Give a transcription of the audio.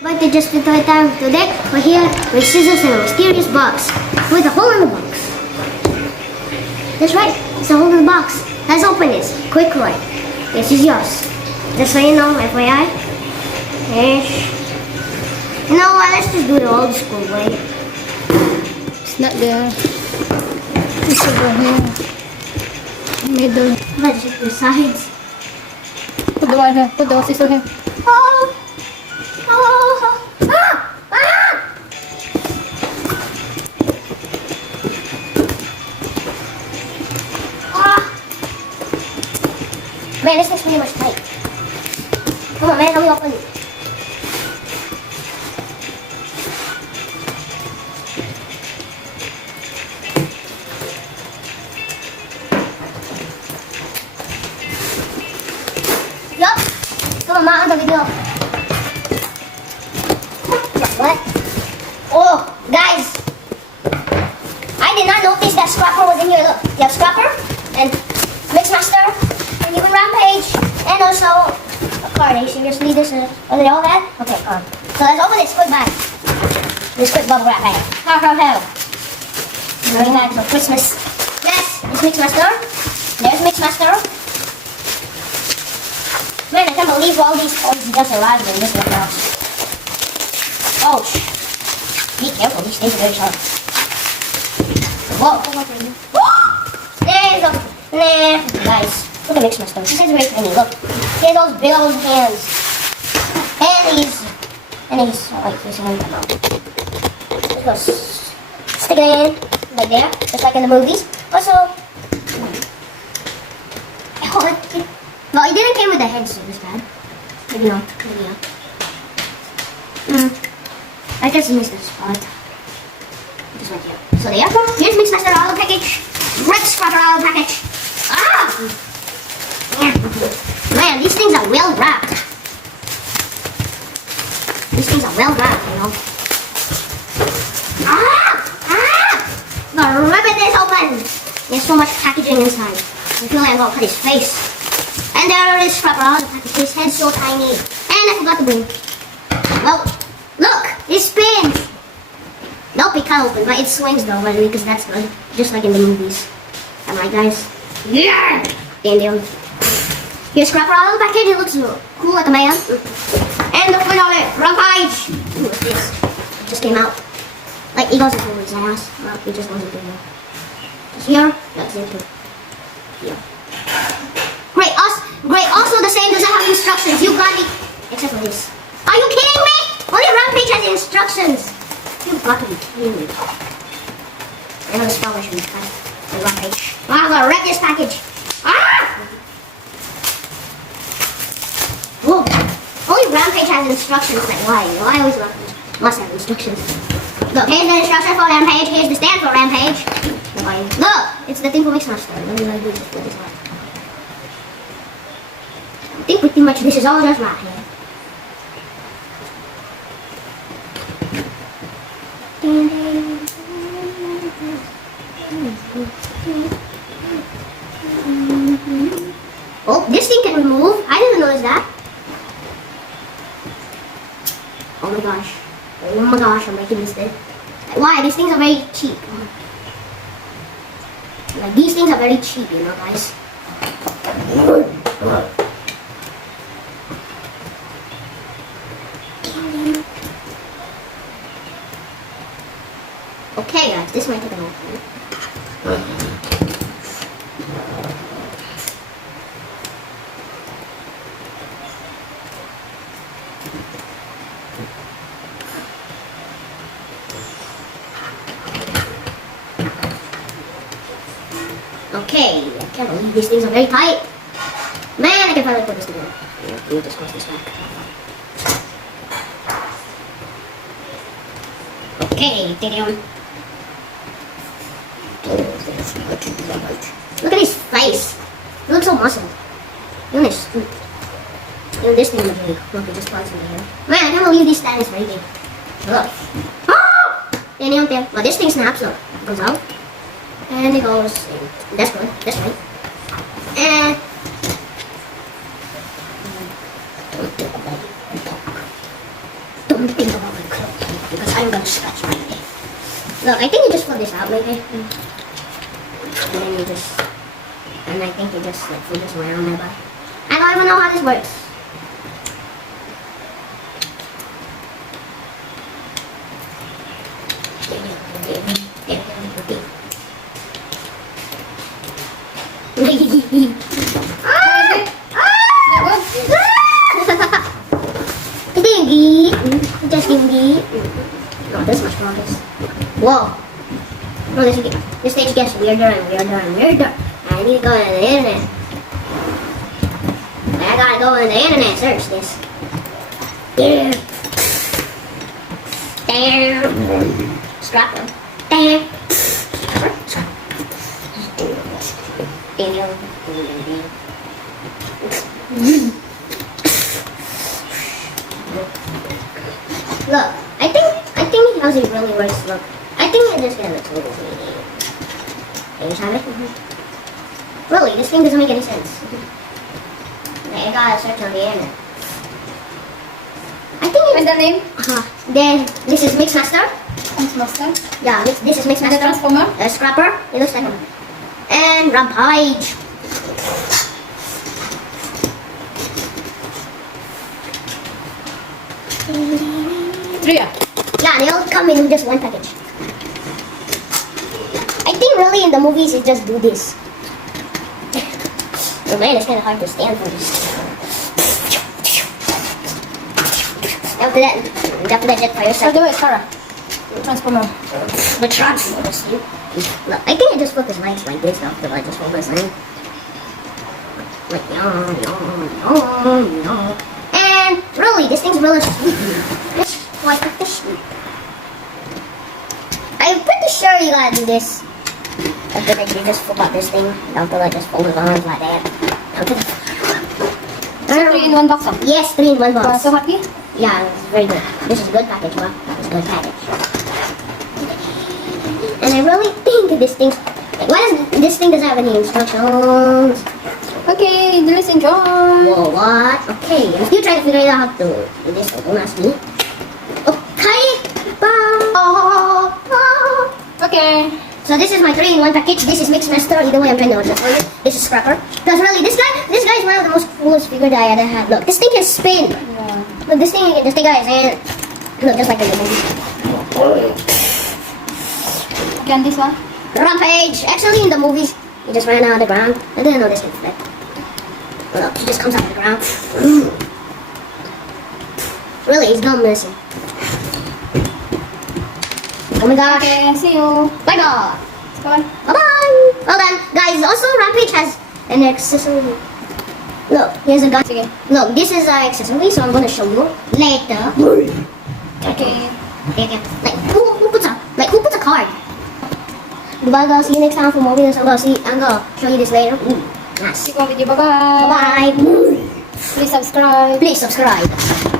But they just today we're here with scissors and a mysterious box with a hole in the box. That's right, it's a hole in the box. Let's open this. Quick, Roy. This is yours. Just so you know, FYI. Ish. You know what? Let's just do it the old school way. It's not there. It's over here. Middle. Let's check the sides. Put the one here. Put the scissors here. Oh! Oh! Ah! Ah! Ah! Man, this thing's pretty much tight. Come on, man, let me open it. Yup. Come on, ma, on the video. What? Oh, guys. I did not notice that Scrapper was in here. Look, you have Scrapper and Mixmaster and even Rampage and also a card. Are you seriously? This is, was it all that? Okay, so let's open this quick bag. This quick bubble wrap bag. How. Very nice for Christmas. Yes, it's Mixmaster. There's Mixmaster. Man, I can't believe all these toys just arrived in this little box. Ouch. Be careful, these things are very sharp. Whoa. There's a... Nah, guys. Look at Mixmaster. This is very tiny. Look. He has those big old hands. And he's like this one. Just go stick it in, like there, just like in the movies. Also... Well, it didn't come with the head suit this bad. Maybe not. I guess I missed this spot. This right here. So there. Here's Mixmaster Auto package. Red Scrapper Auto package. Ah! Man, these things are well wrapped. These things are well wrapped, you know. Gotta rip this open. There's so much packaging inside. I feel like I'm gonna cut his face. And there is Scrapper Auto package. His head's so tiny. And I forgot to bring. Well, look, it spins. Nope, it can't open, but it swings though, by the way, because that's good. Just like in the movies. Am I, guys? Yeah! Damn. Here's Scrapper Auto package. It looks cool like a man. And the finale, Rampage. Ooh, what's this? It just came out. Like, he goes into his ass. Well, he just goes into here. Just here. That's into here. Great, also the same doesn't have instructions. You got it. Except for this. Are you kidding me? Only Rampage has instructions. You got to be kidding me. I know the spell version. The Rampage. Wow, I'm gonna wreck this package. Ah! Whoa. Only Rampage has instructions. Like, why? Why always Rampage must have instructions? Look, here's the instruction for Rampage. Here's the stand for Rampage. Look, it's the thing for Mixmaster. Let me do this. I think pretty much this is all just right here. Oh, this thing can remove. I didn't notice that. Oh my gosh, I'm making this thing. Why? These things are very cheap. Like, these things are very cheap, you know, guys. Okay, guys, this might take a long time. Okay, I can't believe these things are very tight. Man, I can finally put this together. Let me just close this back. Okay, damn. Look at his face. He looks so muscled. Even his scoop. Even this thing is big. Look, it just plugs in here. Man, I can't believe this stand is very big. Look. Ah! There. Well, this thing snaps up. It goes out. And it goes in. That's good. That's right. And don't think about my clothes because I'm gonna scratch my head. Look, I think you just pull this out, maybe. And then you just, and I think you just like put this around my body. I don't even know how this works. Tinggi, just tinggi. No, this much progress. Whoa. No, this stage gets weirder and weirder and weirder. I need to go to the internet. I gotta go on the internet, search this. Damn. Damn. Scrapper. Damn. Look, I think how it really works. Look, I think I'm just gonna total it. Can you have it? Really, this thing doesn't make any sense. I gotta search on the internet. I think What's the name? then this is Mixmaster. Master. Yeah, this is Mixmaster. Transformer. Scrapper. It looks like him. And Rampage. Three. Yeah, they all come in just one package. I think really in the movies it just do this. Oh man, it's kind of hard to stand for this. After that Jetfire So do it, Sarah. Transformer. the Transformers. Look, I think I just focus lights like this after I just focus in. Like no. And really, this thing's really sweet. It's like a fish. I'm pretty sure you gotta do this. After that, you just flip out this thing. After that, just fold it on like that. So 3 in 1 box. Yes, 3 in 1 box. So happy? Yeah, it's very good. This is a good package, bro. It's a good package. And I really think this thing. Why does this thing doesn't have any instructions? Okay, let's enjoy. Whoa, what? Okay, if you try to figure it out how to do this, don't ask me. Okay. Okay. So this is my 3-in-1 package. This is Mixmaster. Either way, I'm trying to order for you. This is Scrapper. Because really, this guy is one of the most coolest figure that I ever had. Look, this thing can spin. Yeah. Look, this thing can just take out his hand. Look, just like in the movie. Okay, and this one? Rampage. Actually, in the movies, he just ran out of the ground. I didn't know this can flip. Look, he just comes out of the ground. Really, he's gone missing. Oh my gosh. Okay, see you. Bye bye. Bye. Bye bye. Well then, guys, also Rampage has an accessory. Look, here's a gun. Sige. Look, this is our accessory, so I'm gonna show you later. Okay. Okay. Like who puts a card? Goodbye, guys. See you next time for more videos. I'm gonna show you this later. Nice. See you on video. Bye-bye. Bye bye. Please subscribe. Please subscribe.